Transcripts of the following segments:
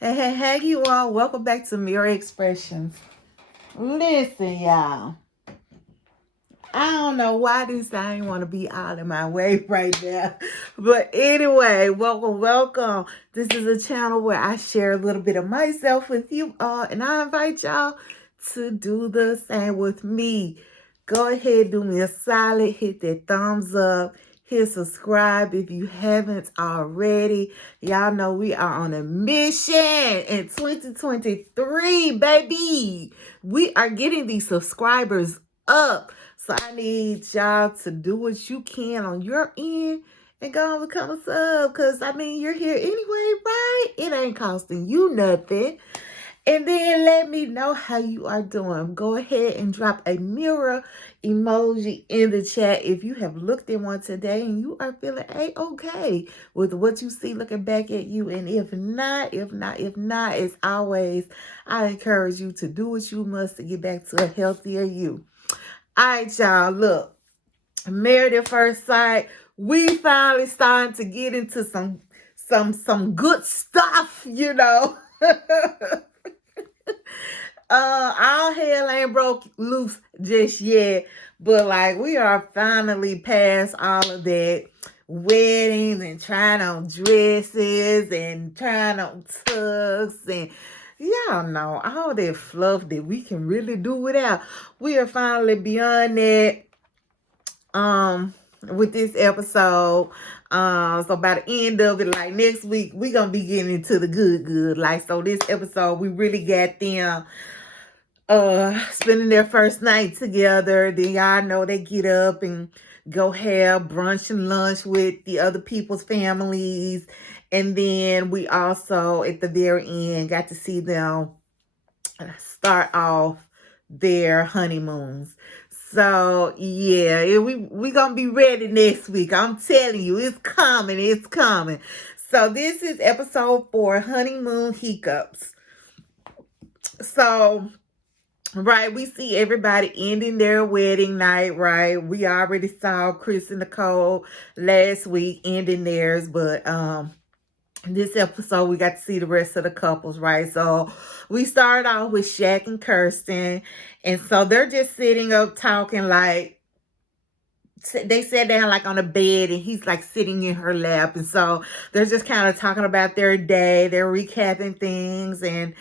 Hey, you all. Welcome back to Mirror Expressions. Listen, y'all. I don't know why this thing want to be all in my way right now. But anyway, welcome. This is a channel where I share a little bit of myself with you all. And I invite y'all to do the same with me. Go ahead, do me a solid. Hit that thumbs up. Hit subscribe if you haven't already. Y'all know we are on a mission in 2023, baby. We are getting these subscribers up. So I need y'all to do what you can on your end and go and become a sub. Because, you're here anyway, right? It ain't costing you nothing. And then let me know how you are doing. Go ahead and drop a mirror emoji in the chat if you have looked at one today and you are feeling A-okay with what you see looking back at you. And if not, as always, I encourage you to do what you must to get back to a healthier you. All right, y'all, look. Married at First Sight. We finally starting to get into some good stuff, All hell ain't broke loose just yet, but like we are finally past all of that weddings and trying on dresses and trying on tucks and y'all know all that fluff that we can really do without. We are finally beyond that with this episode. So by the end of it, like next week, we gonna be getting into the good. Like, so this episode, we really got them spending their first night together. Then y'all know they get up and go have brunch and lunch with the other people's families. And then we also at the very end got to see them start off their honeymoons. So yeah, we gonna be ready next week. I'm telling you, it's coming. So this is episode 4, Honeymoon Hiccups. So right, we see everybody ending their wedding night, right? We already saw Chris and Nicole last week ending theirs, but this episode we got to see the rest of the couples, right? So we start off with Shaq and Kirsten, and so they're just sitting up talking, like they sat down like on a bed and he's like sitting in her lap, and so they're just kind of talking about their day. They're recapping things and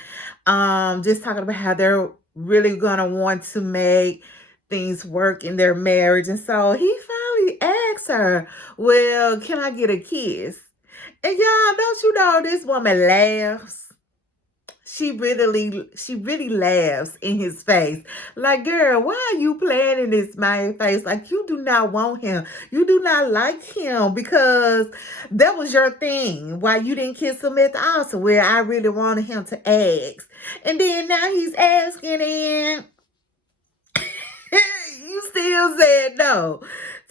just talking about how they're really gonna want to make things work in their marriage. And so he finally asks her, well, can I get a kiss? And y'all, don't you know this woman laughs? She really laughs in his face. Like, girl, why are you playing in this man's face? Like, you do not want him. You do not like him because that was your thing. Why you didn't kiss him at the altar where I really wanted him to ask. And then now he's asking and you still said no.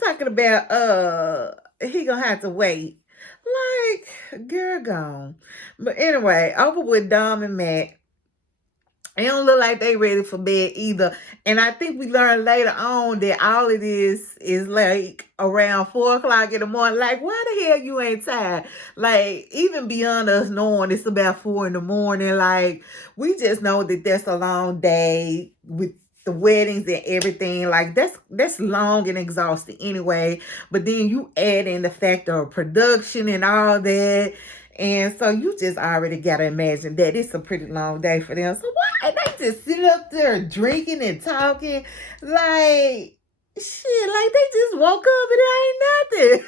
Talking about he gonna have to wait. Like, girl gone. But anyway, over with Dom and Matt. They don't look like they ready for bed either. And I think we learned later on that all of this is like around 4 o'clock in the morning. Like, why the hell you ain't tired? Like, even beyond us knowing it's about 4 in the morning, like, we just know that that's a long day with the weddings and everything. Like, that's long and exhausting anyway. But then you add in the factor of production and all that. And so you just already got to imagine that it's a pretty long day for them. So why? And they just sit up there drinking and talking like, shit, like they just woke up and it ain't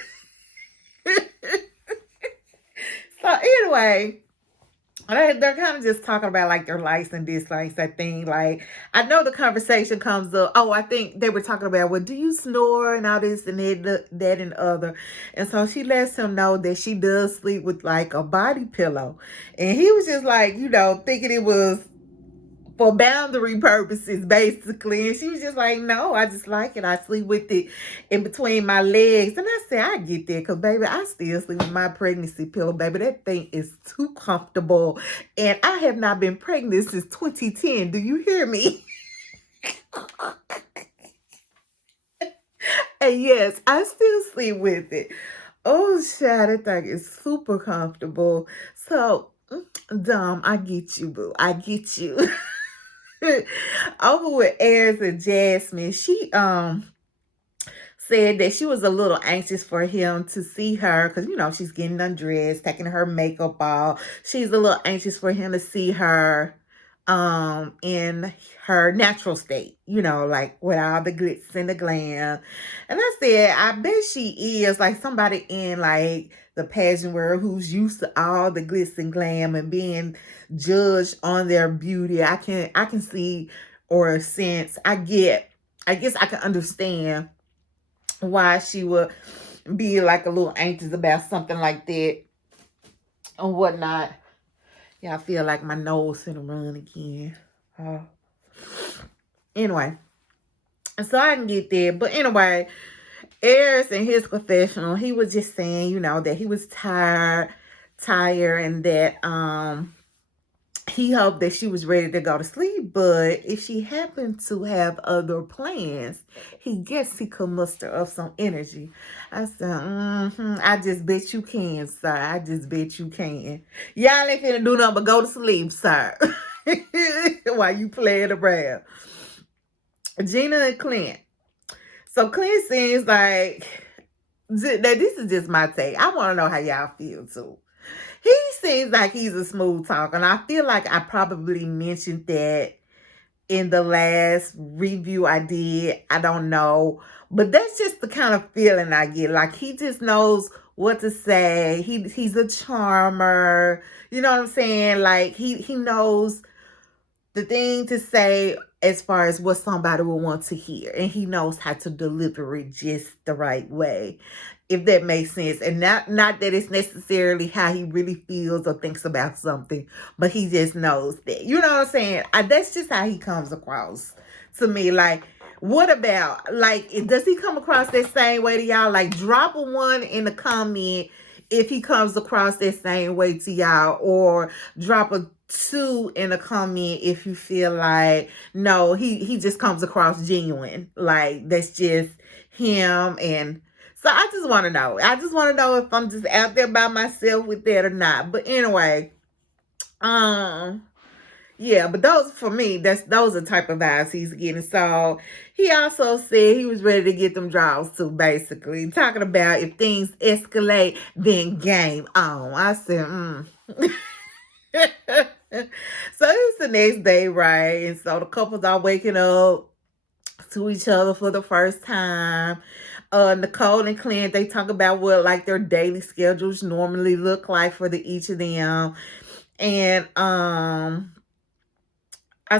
nothing. So anyway, they're kind of just talking about like their likes and dislikes, that thing. Like, I know the conversation comes up. Oh, I think they were talking about, well, do you snore and all this and that and other. And so she lets him know that she does sleep with like a body pillow. And he was just like, thinking it was for boundary purposes, basically. And she was just like, no, I just like it. I sleep with it in between my legs. And I said, I get that, because, baby, I still sleep with my pregnancy pillow, baby. That thing is too comfortable. And I have not been pregnant since 2010. Do you hear me? And yes, I still sleep with it. Oh, shit, that thing is super comfortable. So Dumb, I get you, boo. I get you. Over with Ayers and Jasmine, she said that she was a little anxious for him to see her because she's getting undressed, taking her makeup off. She's a little anxious for him to see her in her natural state, like with all the glitz and the glam. And I said, I bet she is like somebody in like the pageant world who's used to all the glitz and glam and being judged on their beauty. I can see or sense. I guess I can understand why she would be like a little anxious about something like that and whatnot. Yeah, I feel like my nose finna run again. Uh, anyway, so I can get there. But anyway, Ayers in his confessional, he was just saying, that he was tired, and that he hoped that she was ready to go to sleep, but if she happened to have other plans, he guessed he could muster up some energy. I said, I just bet you can, sir. I just bet you can. Y'all ain't finna do nothing but go to sleep, sir. While you playing around. Gina and Clint. So Clint seems like, now this is just my take. I want to know how y'all feel too. He seems like he's a smooth talker, and I feel like I probably mentioned that in the last review I did. I don't know, but that's just the kind of feeling I get. Like he just knows what to say. He's a charmer. You know what I'm saying? Like he knows the thing to say as far as what somebody will want to hear, and he knows how to deliver it just the right way, if that makes sense. And not that it's necessarily how he really feels or thinks about something, but he just knows that. You know what I'm saying? That's just how he comes across to me. Like, what about, like, does he come across that same way to y'all? Like, drop a one in the comment if he comes across that same way to y'all, or drop a 2 in a comment if you feel like, no, he just comes across genuine. Like, that's just him. And so I just want to know. I just want to know if I'm just out there by myself with that or not. But anyway, yeah, but those, for me, those are the type of vibes he's getting. So he also said he was ready to get them draws too, basically. Talking about if things escalate, then game on. I said, So it's the next day, right? And so the couples are waking up to each other for the first time. Nicole and Clint, they talk about what like their daily schedules normally look like for each of them. And I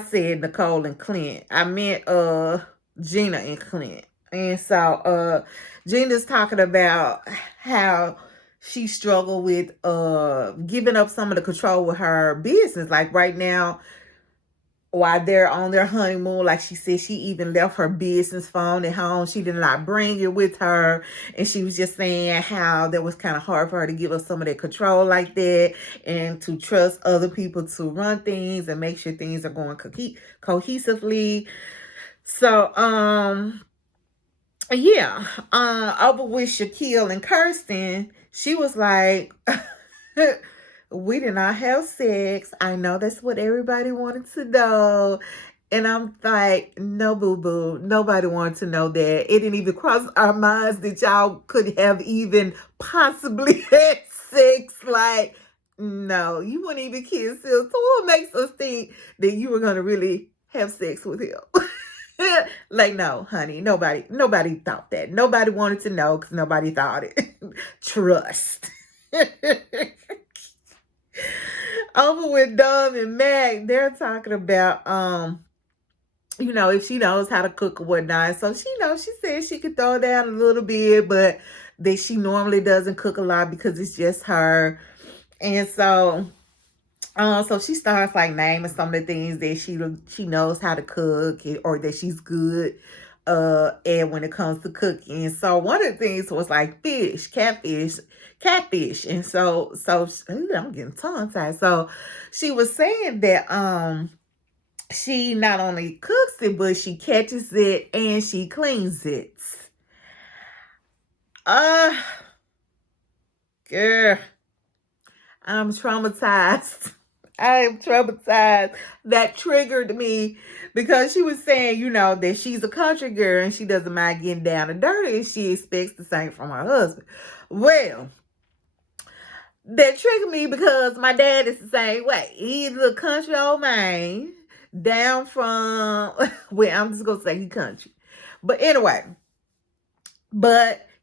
said Nicole and Clint. I meant Gina and Clint. And so Gina's talking about how she struggled with giving up some of the control with her business. Like right now, while they're on their honeymoon, like she said, she even left her business phone at home. She did not bring it with her. And she was just saying how that was kind of hard for her to give up some of that control like that, and to trust other people to run things and make sure things are going cohesively. So, yeah, over with Shaquille and Kirsten, she was like, we did not have sex. I know that's what everybody wanted to know. And I'm like, no, boo-boo. Nobody wanted to know that. It didn't even cross our minds that y'all could have even possibly had sex. Like, no, you wouldn't even kiss him. So what makes us think that you were going to really have sex with him? Like, no, honey, nobody thought that. Nobody wanted to know because nobody thought it. Trust. Over with Dom and Mac, they're talking about if she knows how to cook or whatnot. So she said she could throw down a little bit, but that she normally doesn't cook a lot because it's just her. And so she starts like naming some of the things that she knows how to cook, or that she's good and when it comes to cooking. So one of the things was like catfish. And so I'm getting tongue tied. So she was saying that she not only cooks it, but she catches it and she cleans it. Girl, I'm traumatized. I am traumatized. That triggered me because she was saying, that she's a country girl and she doesn't mind getting down and dirty and she expects the same from her husband. Well, that triggered me because my dad is the same way. He's a country old man down from, well, I'm just going to say he country. But anyway,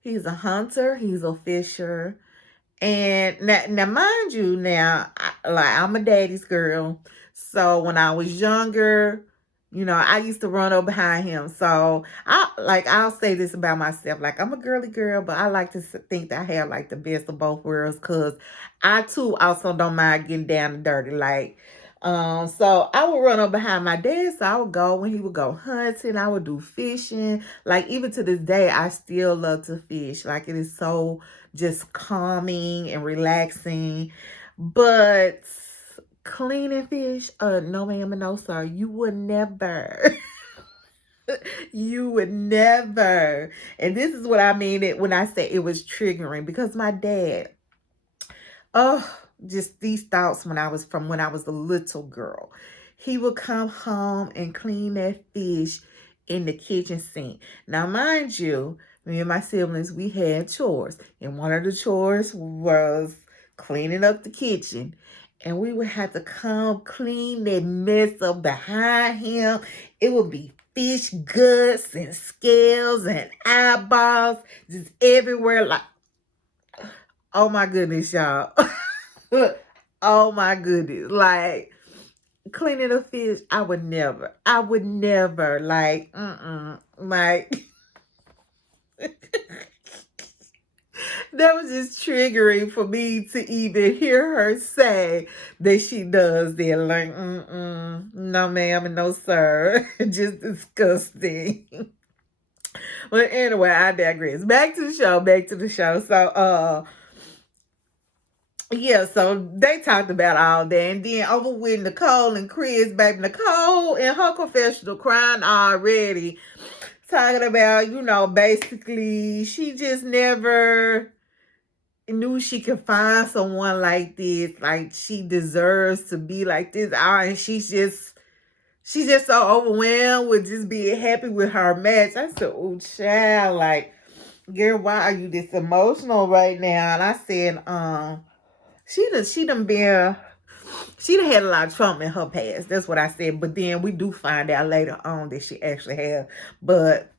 he's a hunter, he's a fisher. And now mind you, I'm a daddy's girl. So when I was younger, I used to run up behind him. So I'll say this about myself. Like, I'm a girly girl, but I like to think that I have like the best of both worlds. Cause I too also don't mind getting down and dirty. So I would run up behind my dad. So I would go when he would go hunting. I would do fishing. Like, even to this day, I still love to fish. Like, it is so just calming and relaxing. But cleaning fish, no ma'am and no sir. You would never. You would never. And this is what I mean when I say it was triggering, because my dad, oh, just these thoughts when I was a little girl. He would come home and clean that fish in the kitchen sink. Now, mind you, me and my siblings, we had chores. And one of the chores was cleaning up the kitchen. And we would have to come clean that mess up behind him. It would be fish guts and scales and eyeballs just everywhere. Like, oh my goodness, y'all. Oh my goodness. Like, cleaning a fish, I would never, like, like, that was just triggering for me to even hear her say that she does that. Like, no ma'am and no sir. Just disgusting. But anyway, I digress. Back to the show. So, yeah, so they talked about all that. And then over with Nicole and Chris, baby. Nicole in her confessional crying already. Talking about, basically, she just never knew she could find someone like this. Like, she deserves to be like this. And she's just so overwhelmed with just being happy with her match. I said, oh, child, like, girl, why are you this emotional right now? And I said, she done had a lot of trauma in her past. That's what I said. But then we do find out later on that she actually had. But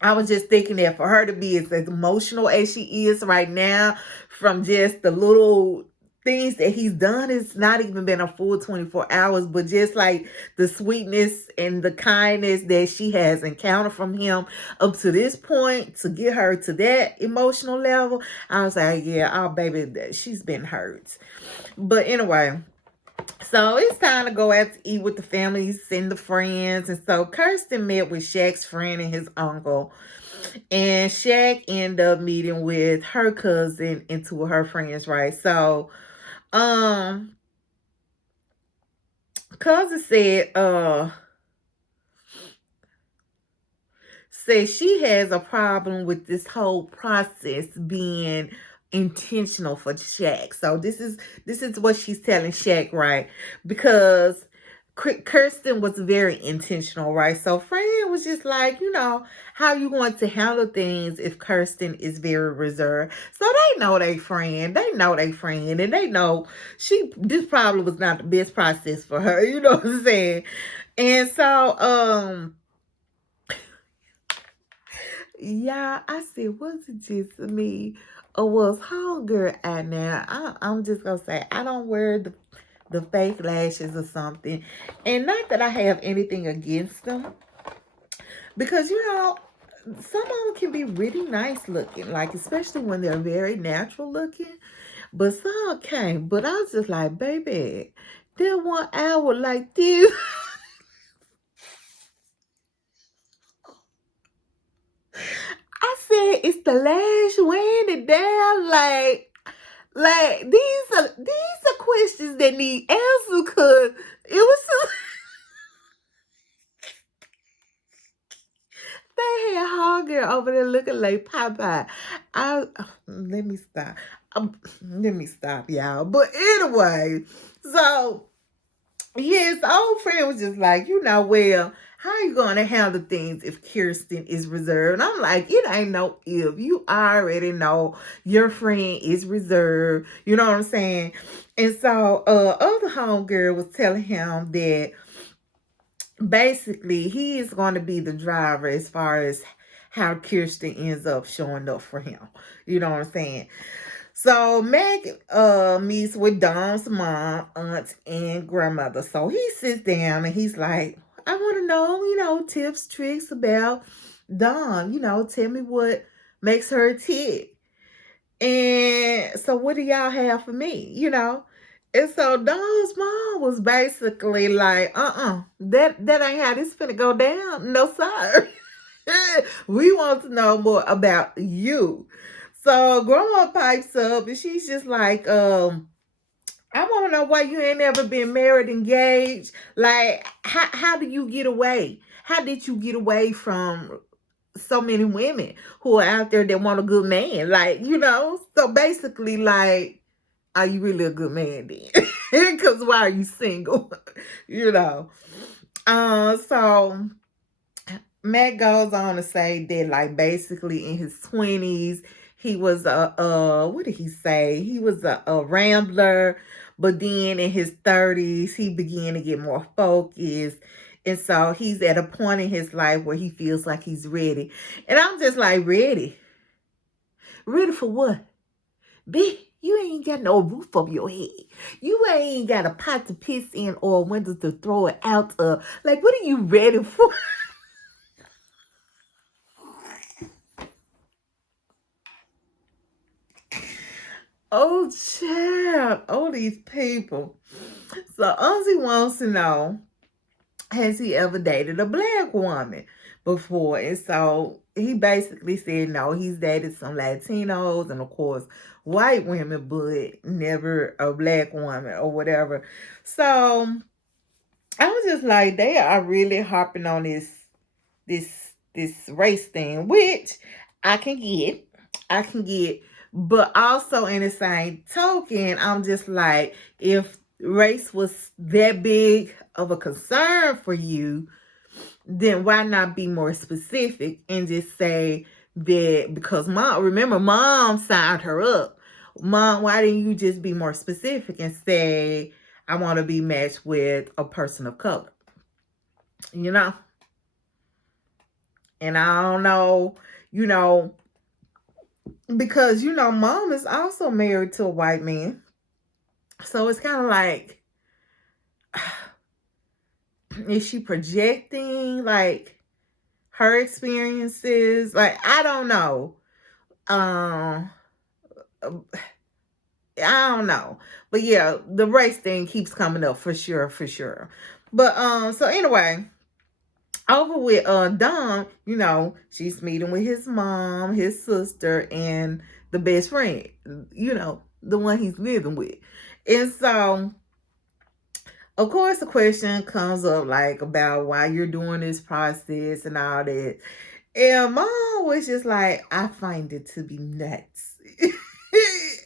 I was just thinking that for her to be as emotional as she is right now, from just the little things that he's done, it's not even been a full 24 hours, but just like the sweetness and the kindness that she has encountered from him up to this point, to get her to that emotional level, I was like, yeah, oh baby, she's been hurt. But anyway, so it's time to go out to eat with the families and the friends. And so Kirsten met with Shaq's friend and his uncle. And Shaq ended up meeting with her cousin and two of her friends, right? So, cousin said she has a problem with this whole process being intentional for Shaq. So this is what she's telling Shaq, right? Because Kirsten was very intentional, right? So Fran was just like, how you going to handle things if Kirsten is very reserved? So they know they friend. They know they friend. And they know this probably was not the best process for her. You know what I'm saying? And so, yeah, I said, was it just me? Or was homegirl out now? I'm just going to say, I don't wear the fake lashes or something. And not that I have anything against them. Because, some of them can be really nice looking. Like, especially when they're very natural looking. But some can't. But I was just like, baby, that 1 hour like this. I said, it's the lash weighing it down. Like these are questions that need answers, because it was they had Hog Girl over there looking like Popeye. Let me stop. Let me stop, y'all. But anyway, so his old friend was just like, well, how are you going to handle things if Kirsten is reserved? And I'm like, it ain't no if. You already know your friend is reserved. You know what I'm saying? And so other homegirl was telling him that basically he is going to be the driver as far as how Kirsten ends up showing up for him. You know what I'm saying? So Meg meets with Dom's mom, aunt, and grandmother. So he sits down and he's like, I want to know, tips, tricks about Dom. Tell me what makes her tick. And so what do y'all have for me? And so Dom's mom was basically like, that ain't how this finna go down. No, sir. We want to know more about you. So grandma pipes up and she's just like, I want to know why you ain't ever been married, engaged. Like, how do you get away? How did you get away from so many women who are out there that want a good man? Like, so basically, like, are you really a good man then? Because why are you single? So Matt goes on to say that, like, basically in his 20s, he was what did he say? He was a rambler, but then in his 30s, he began to get more focused. And so he's at a point in his life where he feels like he's ready. And I'm just like, ready? Ready for what? Bitch, you ain't got no roof over your head. You ain't got a pot to piss in or windows to throw it out of. Like, what are you ready for? Oh, child. Oh, these people. So, Ozzy wants to know, has he ever dated a black woman before? And so, he basically said no. He's dated some Latinos and, of course, white women, but never a black woman or whatever. So, I was just like, they are really harping on this race thing, which I can get. But also in the same token, I'm just like, if race was that big of a concern for you, then why not be more specific and just say that because mom signed her up. Mom, why didn't you just be more specific and say, I want to be matched with a person of color? And I don't know, because, mom is also married to a white man. So it's kind of like, is she projecting, like, her experiences? Like, I don't know. I don't know. But yeah, the race thing keeps coming up for sure. But, so anyway, over with Dom, she's meeting with his mom, his sister, and the best friend, the one he's living with. And so, of course, the question comes up, like, about why you're doing this process and all that. And mom was just like, I find it to be nuts.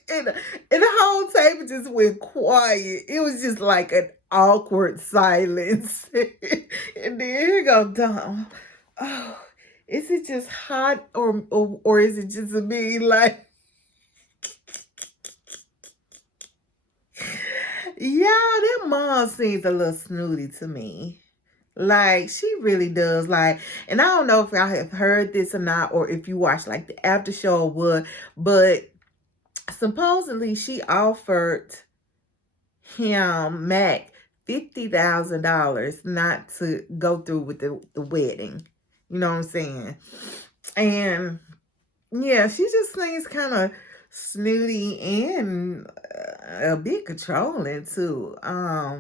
and the whole table just went quiet. It was just like an awkward silence. And then here go Dom. Oh, is it just hot or is it just me? Like, yeah, that mom seems a little snooty to me. Like, she really does. Like, and I don't know if y'all have heard this or not, or if you watch like the after show or what, but supposedly she offered Mac $50,000 not to go through with the wedding. You know what I'm saying? And yeah, she just seems kind of snooty and a bit controlling too. Yeah,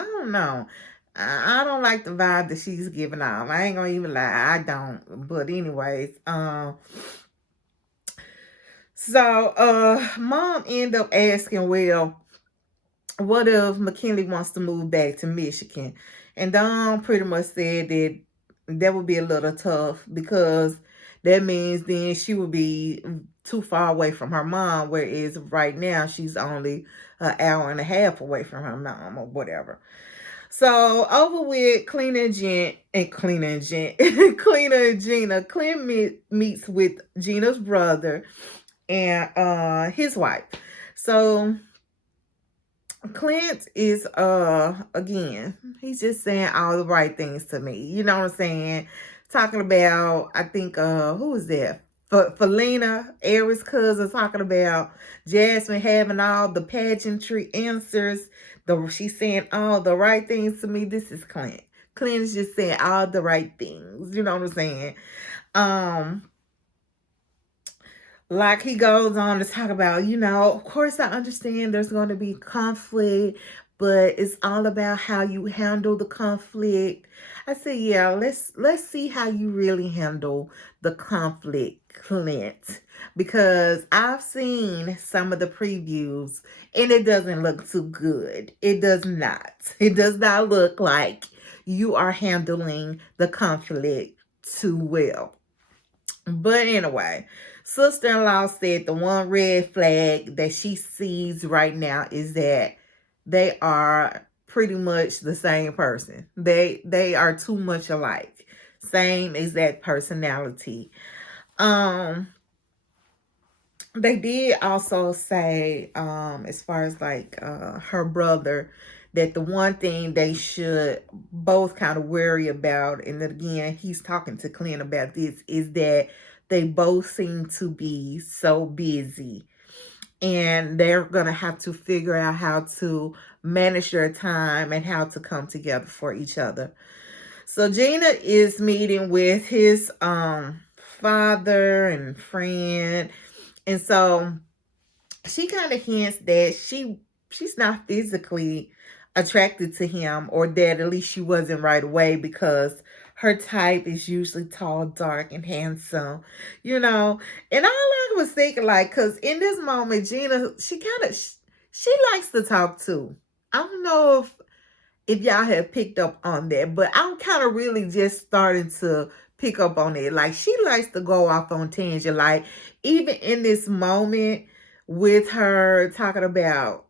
I don't know. I don't like the vibe that she's giving off. I ain't gonna even lie, I don't. But anyways, mom ended up asking, well, what if McKinley wants to move back to Michigan? And Don pretty much said that would be a little tough because that means then she would be too far away from her mom, whereas right now she's only an hour and a half away from her mom or whatever. So over with Cleaner and Gent, Cleaner and Gina. Meets with Gina's brother and his wife. So Clint is again, he's just saying all the right things to me. You know what I'm saying? Talking about, I think who was that? Felina, Aries' cousin, talking about Jasmine having all the pageantry answers. She's saying all the right things to me. This is Clint. Clint is just saying all the right things. You know what I'm saying? Um, like he goes on to talk about, of course I understand there's going to be conflict, but it's all about how you handle the conflict. I said, yeah, let's see how you really handle the conflict, Clint, because I've seen some of the previews and it doesn't look too good. It does not. It does not look like you are handling the conflict too well. But anyway, sister-in-law said the one red flag that she sees right now is that they are pretty much the same person. They are too much alike. Same exact personality. They did also say, as far as like her brother, that the one thing they should both kind of worry about, and then again, he's talking to Clint about this, is that they both seem to be so busy and they're going to have to figure out how to manage their time and how to come together for each other. So Gina is meeting with his father and friend, and so she kind of hints that she's not physically attracted to him, or that at least she wasn't right away, because her type is usually tall, dark, and handsome, And all I was thinking, like, because in this moment, Gina, she likes to talk too. I don't know if y'all have picked up on that, but I'm kind of really just starting to pick up on it. Like, she likes to go off on tangent. Like, even in this moment with her talking about,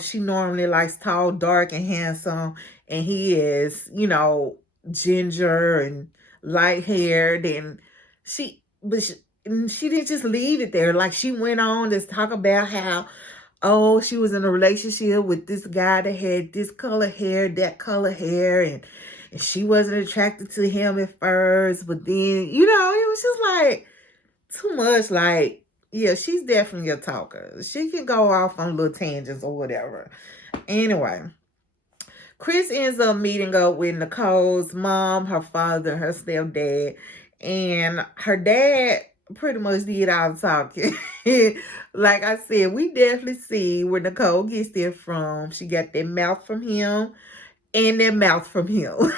she normally likes tall, dark, and handsome, and he is, ginger and light haired, and she didn't just leave it there. Like, she went on to talk about how, oh, she was in a relationship with this guy that had this color hair, that color hair, and she wasn't attracted to him at first, but then, it was just like too much. Like, yeah, she's definitely a talker. She can go off on little tangents or whatever. Anyway, Chris ends up meeting up with Nicole's mom, her father, her stepdad, and her dad pretty much did all the talking. Like I said, we definitely see where Nicole gets that from. She got that mouth from him and that mouth from him.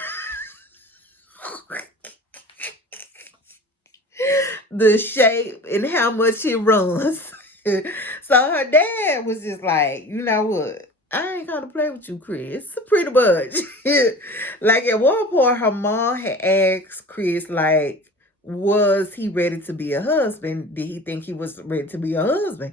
The shape and how much it runs. So her dad was just like, you know what? I ain't gonna play with you, Chris. Pretty much. Like, at one point, her mom had asked Chris, like, was he ready to be a husband? Did he think he was ready to be a husband?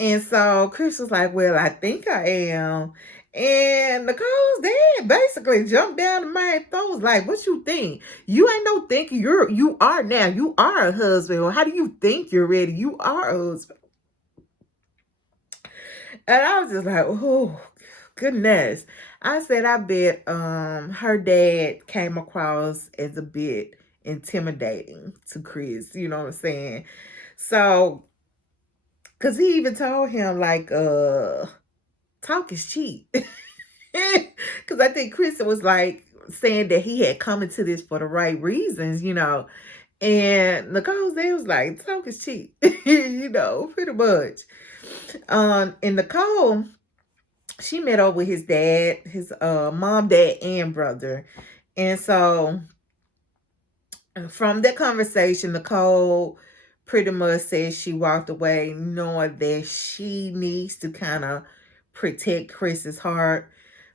And so Chris was like, well, I think I am. And Nicole's dad basically jumped down the man's throat, was like, what you think? You ain't no thinking. You are now. You are a husband. Or how do you think you're ready? You are a husband. And I was just like, oh, goodness. I said, I bet her dad came across as a bit intimidating to Chris. You know what I'm saying? So, because he even told him, like, talk is cheap. Because I think Chris was, like, saying that he had come into this for the right reasons, And Nicole's dad was like, talk is cheap. Pretty much. And Nicole, she met up with his dad, his mom, dad, and brother. And so from that conversation, Nicole pretty much said she walked away knowing that she needs to kind of protect Chris's heart,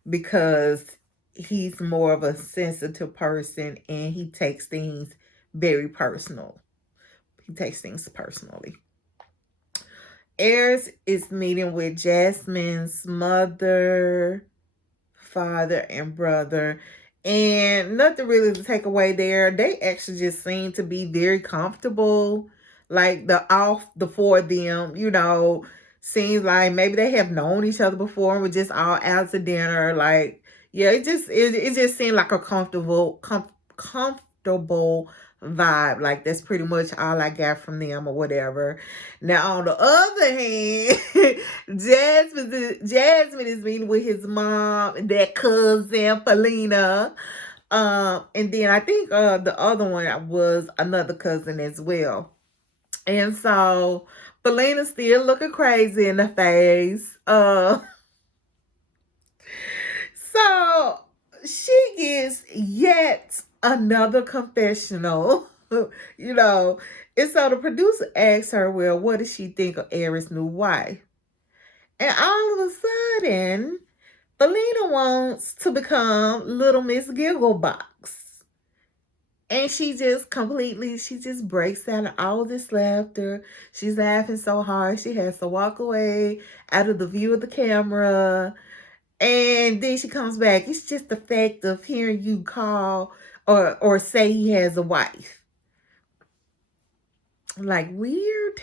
because he's more of a sensitive person and he takes things very personal. He takes things personally. Aries is meeting with Jasmine's mother, father, and brother. And nothing really to take away there. They actually just seem to be very comfortable. Like the four of them, seems like maybe they have known each other before and were just all out to dinner. Like, yeah, it just seemed like a comfortable vibe. Like that's pretty much all I got from them or whatever. Now on the other hand, Jasmine is meeting with his mom and that cousin Felina. And then I think the other one was another cousin as well. And so Felina's still looking crazy in the face. So she gets yet another confessional, And so the producer asks her, well, what does she think of Aries' new wife? And all of a sudden, Felina wants to become Little Miss Gigglebox. And she just breaks out of all this laughter. She's laughing so hard, she has to walk away out of the view of the camera. And then she comes back. It's just the fact of hearing you call or say he has a wife. Like weird.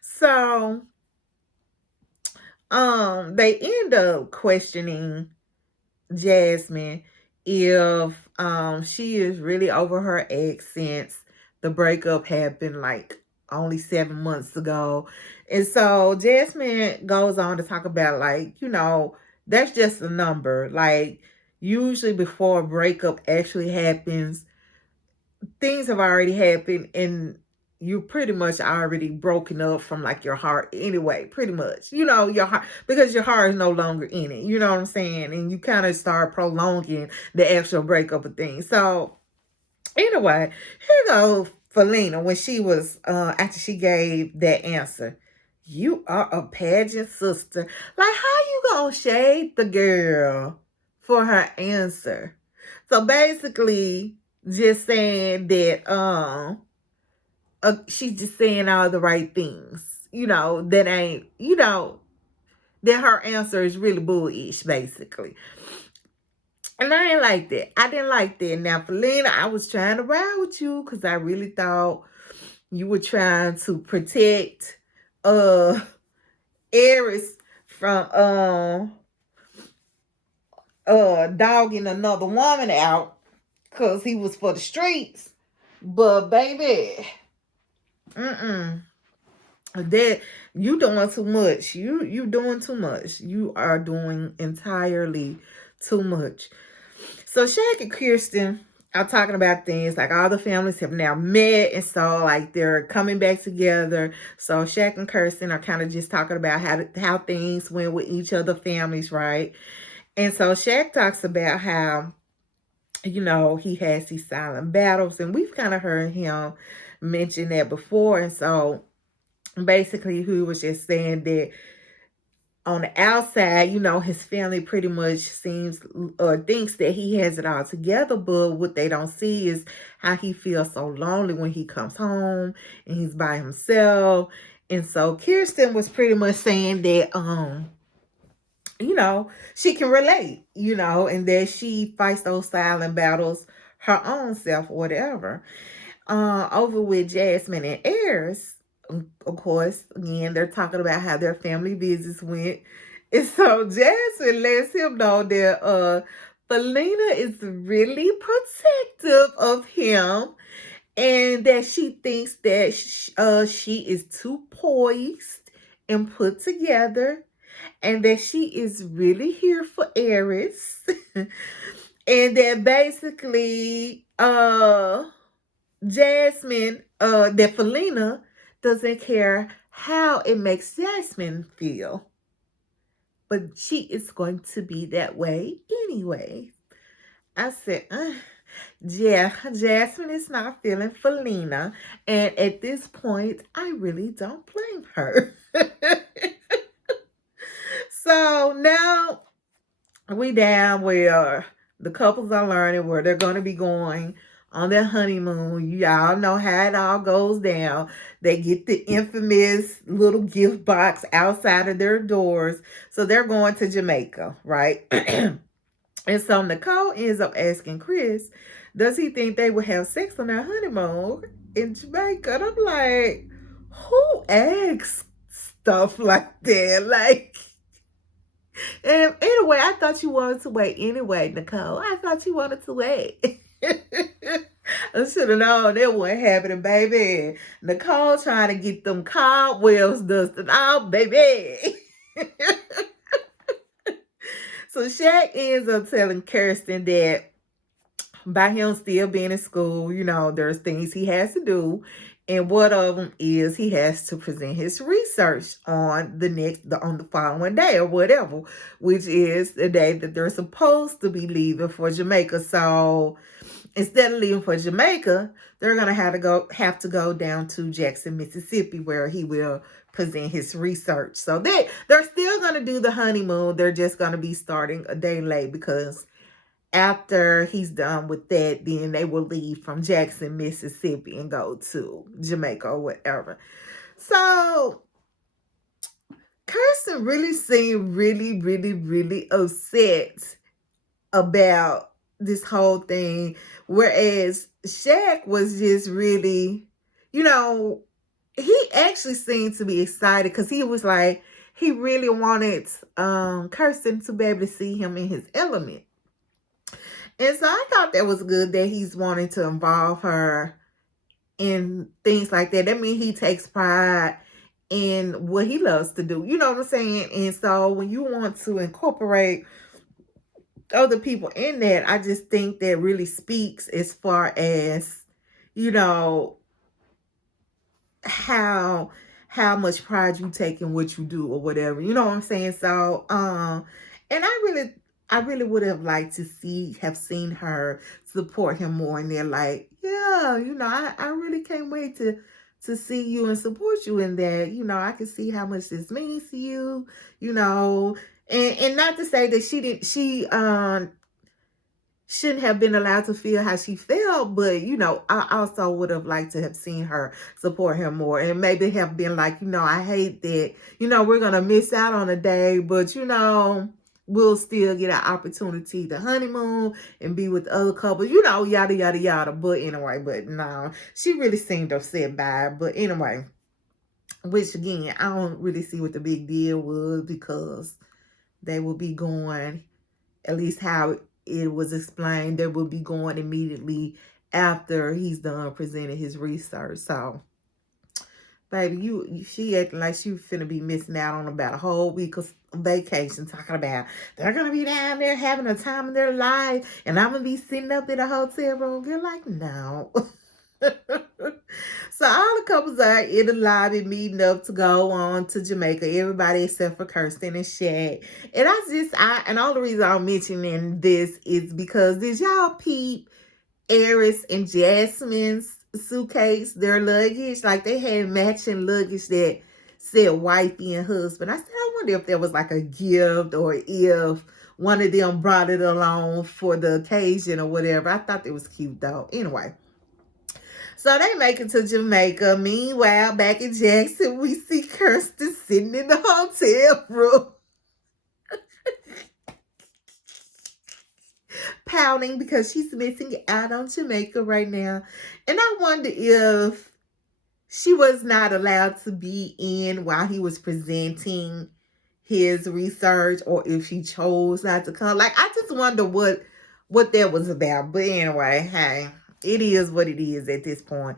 So, they end up questioning Jasmine if she is really over her ex since the breakup happened like only 7 months ago. And so Jasmine goes on to talk about like, that's just a number. Like usually before a breakup actually happens, things have already happened and you're pretty much already broken up from like your heart anyway, pretty much. Your heart, because your heart is no longer in it. You know what I'm saying? And you kind of start prolonging the actual breakup of things. So anyway, here goes Felina when she was after she gave that answer. You are a pageant sister. Like how you gonna shade the girl for her answer? So basically just saying that she's just saying all the right things. That ain't, that her answer is really bullish, basically. And I ain't like that. I didn't like that. Now, Felina, I was trying to ride with you because I really thought you were trying to protect Aries from dogging another woman out because he was for the streets. But baby, that you doing too much. You doing too much. You are doing entirely too much. So Shaq and Kirsten are talking about things like all the families have now met, and so like they're coming back together. So Shaq and Kirsten are kind of just talking about how things went with each other families, right? And so Shaq talks about how he has these silent battles, and we've kind of heard him mention that before. And so basically, he was just saying that on the outside, his family pretty much seems or thinks that he has it all together, but what they don't see is how he feels so lonely when he comes home and he's by himself. And so Kirsten was pretty much saying that she can relate, and that she fights those silent battles her own self or whatever. Over with Jasmine and Aries, of course, again, they're talking about how their family visits went. And so Jasmine lets him know that Felina is really protective of him and that she thinks that she is too poised and put together and that she is really here for Aries. And that basically Jasmine, that Felina doesn't care how it makes Jasmine feel. But she is going to be that way anyway. I said, yeah, Jasmine is not feeling Felina. And at this point, I really don't blame her. So now we down where the couples are learning where they're going to be going on their honeymoon. You all know how it all goes down. They get the infamous little gift box outside of their doors. So they're going to Jamaica, right? And so Nicole ends up asking Chris, does he think they would have sex on their honeymoon in Jamaica? And I'm like, who asks stuff like that? Like, and anyway, I thought you wanted to wait anyway, Nicole. I thought you wanted to wait. I should have known that wasn't happening, baby. Nicole trying to get them cobwebs dusted out, baby. So Shaq ends up telling Kirsten that by him still being in school, you know, there's things he has to do. And one of them is he has to present his research on the following day or whatever, which is the day that they're supposed to be leaving for Jamaica. So instead of leaving for Jamaica, they're gonna have to go down to Jackson, Mississippi, where he will present his research. So they're still gonna do the honeymoon. They're just gonna be starting a day late because after he's done with that, then they will leave from Jackson, Mississippi and go to Jamaica or whatever. So Kirsten really seemed really, really, really upset about this whole thing. Whereas Shaq was just really, you know, he actually seemed to be excited because he was like, he really wanted Kirsten to be able to see him in his element. And so I thought that was good that he's wanting to involve her in things like that. That means he takes pride in what he loves to do. You know what I'm saying? And so when you want to incorporate other people in that, I just think that really speaks as far as, you know, how much pride you take in what you do or whatever. You know what I'm saying? So, and I really would have liked to have seen her support him more. And they're like, yeah, you know, I really can't wait to see you and support you in that. You know, I can see how much this means to you, you know, and not to say that she shouldn't have been allowed to feel how she felt, but you know, I also would have liked to have seen her support him more and maybe have been like, you know, I hate that, you know, we're gonna miss out on a day, but you know, we'll still get an opportunity to honeymoon and be with other couples, you know, yada yada yada. But anyway, but no, she really seemed upset by it. But anyway, which again, I don't really see what the big deal was because they will be going, at least how it was explained, they will be going immediately after he's done presenting his research. So, baby, she acting like she finna be missing out on about a whole week of vacation, talking about they're gonna be down there having a time of their life, and I'm gonna be sitting up in a hotel room. You're like, no. So all the couples are in the lobby meeting up to go on to Jamaica. Everybody except for Kirsten and Shaq. And and all the reason I'm mentioning this is because did y'all peep Eris and Jasmine's suitcase, their luggage? Like they had matching luggage that said wifey and husband. I said, I wonder if there was like a gift or if one of them brought it along for the occasion or whatever. I thought it was cute though. Anyway. So they make it to Jamaica. Meanwhile, back in Jackson, we see Kirsten sitting in the hotel room. Pouting because she's missing out on Jamaica right now. And I wonder if she was not allowed to be in while he was presenting his research or if she chose not to come. Like, I just wonder what that was about. But anyway, hey. It is what it is at this point.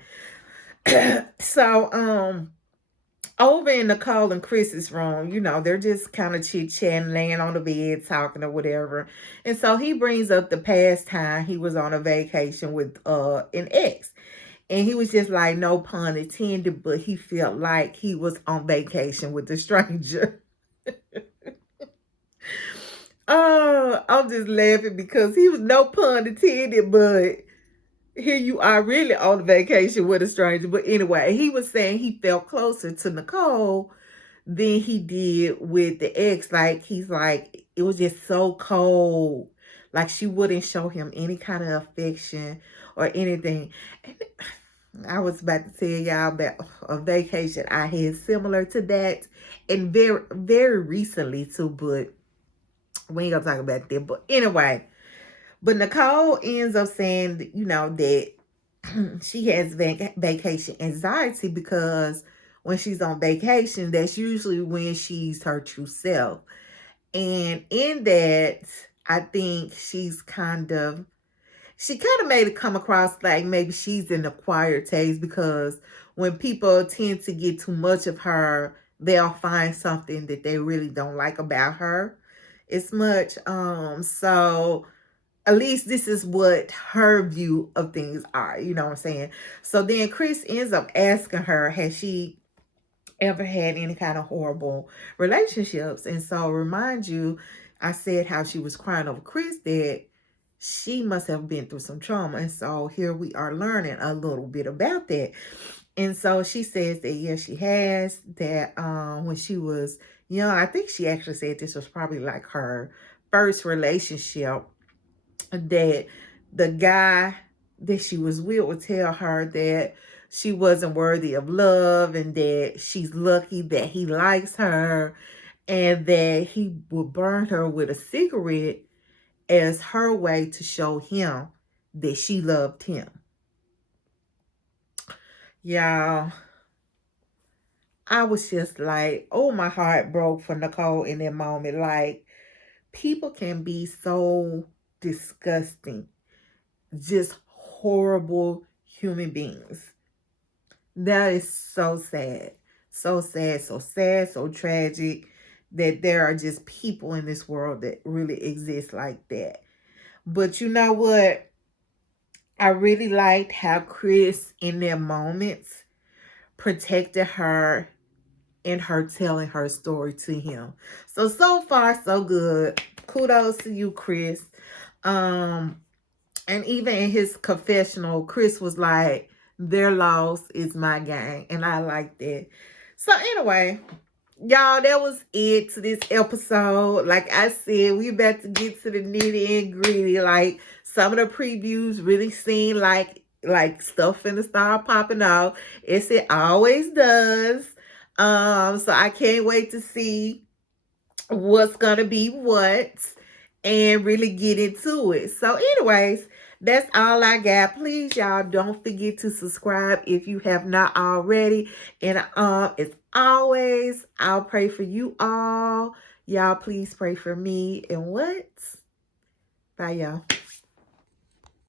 So, over in Nicole and Chris's room, you know, they're just kind of chit-chatting, laying on the bed, talking or whatever. And so he brings up the past time he was on a vacation with an ex. And he was just like, no pun intended, but he felt like he was on vacation with a stranger. Oh, I'm just laughing because he was no pun intended, but here you are really on vacation with a stranger. But anyway, he was saying he felt closer to Nicole than he did with the ex. Like, he's like, it was just so cold. Like she wouldn't show him any kind of affection or anything. And I was about to tell y'all about a vacation I had similar to that, and very, very recently too, but we ain't gonna talk about that. But anyway, but Nicole ends up saying, you know, that she has vacation anxiety because when she's on vacation, that's usually when she's her true self. And in that, I think she kind of made it come across like maybe she's in the quiet taste, because when people tend to get too much of her, they'll find something that they really don't like about her as much. So at least this is what her view of things are, you know what I'm saying? So then Chris ends up asking her, has she ever had any kind of horrible relationships? And so remind you, I said how she was crying over Chris, that she must have been through some trauma. And so here we are learning a little bit about that. And so she says that, yes, she has. That when she was young, I think she actually said this was probably like her first relationship, that the guy that she was with would tell her that she wasn't worthy of love, and that she's lucky that he likes her, and that he would burn her with a cigarette as her way to show him that she loved him. Y'all, I was just like, oh, my heart broke for Nicole in that moment. Like, people can be so disgusting, just horrible human beings. That is so sad. So sad, so sad, so tragic that there are just people in this world that really exist like that. But you know what? I really liked how Chris, in their moments, protected her in her telling her story to him. So far, so good. Kudos to you, Chris. And even in his confessional, Chris was like, their loss is my gain. And I like that. So anyway, y'all, that was it to this episode. Like I said, we about to get to the nitty and gritty. Like, some of the previews really seem like stuff finna start popping off. It always does. So I can't wait to see what's gonna be what, and really get into it. So anyways, that's all I got. Please, y'all, don't forget to subscribe if you have not already. And as always, I'll pray for you all. Y'all please pray for me. And what? Bye, y'all.